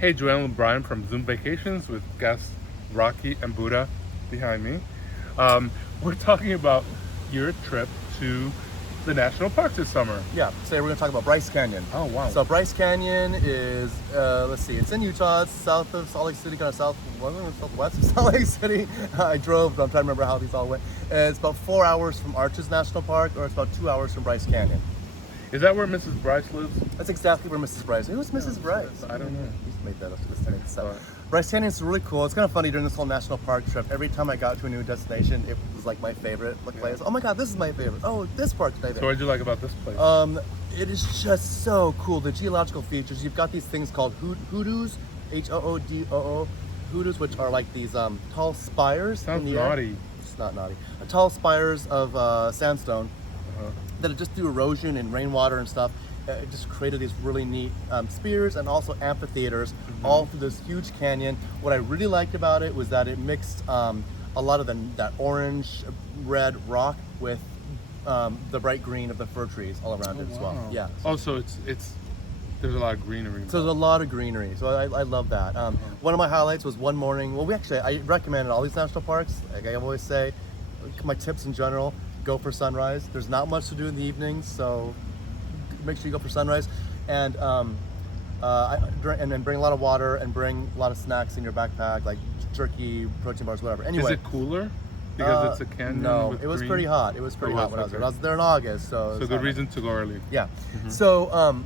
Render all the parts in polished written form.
Hey, Joanne and Bryan from Zoom Vacations with guests Rocky and Buddha behind me. We're talking about your trip to the national parks this summer. Yeah, today we're going to talk about Bryce Canyon. Oh, wow. So Bryce Canyon is, let's see, it's in Utah. It's south of Salt Lake City, kind of southwest of Salt Lake City. I drove, but I'm trying to remember how these all went. It's about 4 hours from Arches National Park, or it's about 2 hours from Bryce Canyon. Is that where Mrs. Bryce lives? That's exactly where Mrs. Bryce. Who's Mrs. Bryce? I don't know. He's made that up. Bryce Canyon is really cool. It's kind of funny during this whole national park trip. Every time I got to a new destination, it was like my favorite place. Oh my God, this is my favorite. Oh, this park's my favorite. So what did you like about this place? It is just so cool. The geological features. You've got these things called hoodoos, Hoodoo, hoodoos, which are like these tall spires. Sounds in the naughty. air. It's not naughty. Tall spires of sandstone that just through erosion and rainwater and stuff, it just created these really neat spheres and also amphitheaters all through this huge canyon. What I really liked about it was that it mixed a lot of that orange, red rock with the bright green of the fir trees all around it as well. Yeah. Oh, so it's there's a lot of greenery. So there's a lot of greenery. So I love that. One of my highlights was one morning. Well, I recommend all these national parks. Like I always say, my tips in general: go for sunrise. There's not much to do in the evenings, so make sure you go for sunrise, and then bring a lot of water and bring a lot of snacks in your backpack, like turkey, protein bars, whatever. Anyway, is it cooler because it's a canyon? No, it was pretty hot. It was pretty hot when I was there. I was there in August, so good reason to go early. Yeah. So,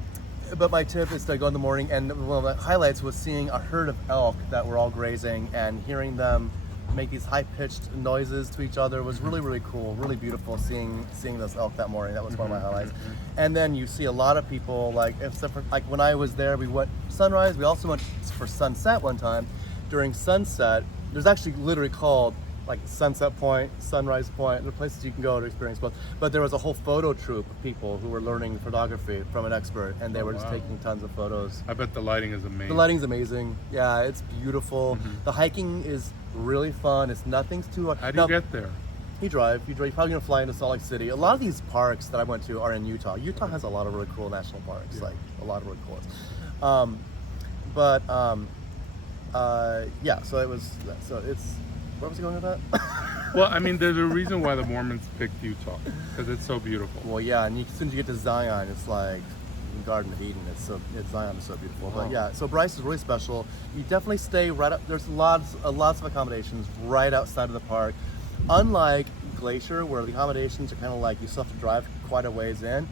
but my tip is to go in the morning, and one of the highlights was seeing a herd of elk that were all grazing and hearing them make these high-pitched noises to each other. It was really, really cool, really beautiful seeing those elk that morning. That was one of my highlights. And then you see a lot of people, except for when I was there, we went sunrise. We also went for sunset one time. During sunset, there's actually literally called like Sunset Point, Sunrise Point. There are places you can go to experience both. But there was a whole photo troupe of people who were learning photography from an expert, and they were just taking tons of photos. I bet the lighting is amazing. The lighting's amazing. Yeah, it's beautiful. The hiking is really fun. It's nothing's too. How do you get there? You drive. You're probably gonna fly into Salt Lake City. A lot of these parks that I went to are in Utah. Utah has a lot of really cool national parks, like a lot of really cool ones. Yeah. So it was. So it's. Where was I going with that? Well, I mean, there's a reason why the Mormons picked Utah, because it's so beautiful. Well, yeah, and as soon as you get to Zion, it's like the Garden of Eden. Zion is so beautiful. But yeah, so Bryce is really special. You definitely stay right up. There's lots of accommodations right outside of the park. Unlike Glacier, where the accommodations are kind of like you still have to drive quite a ways in,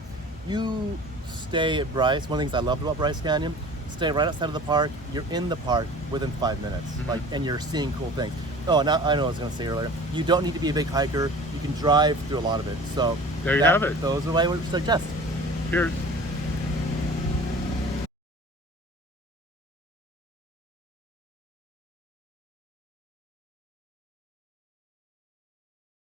you stay at Bryce. One of the things I loved about Bryce Canyon, stay right outside of the park. You're in the park within 5 minutes, and you're seeing cool things. Oh, now I know what I was going to say earlier. You don't need to be a big hiker. You can drive through a lot of it. So there you have it. Those are what I would suggest. Cheers.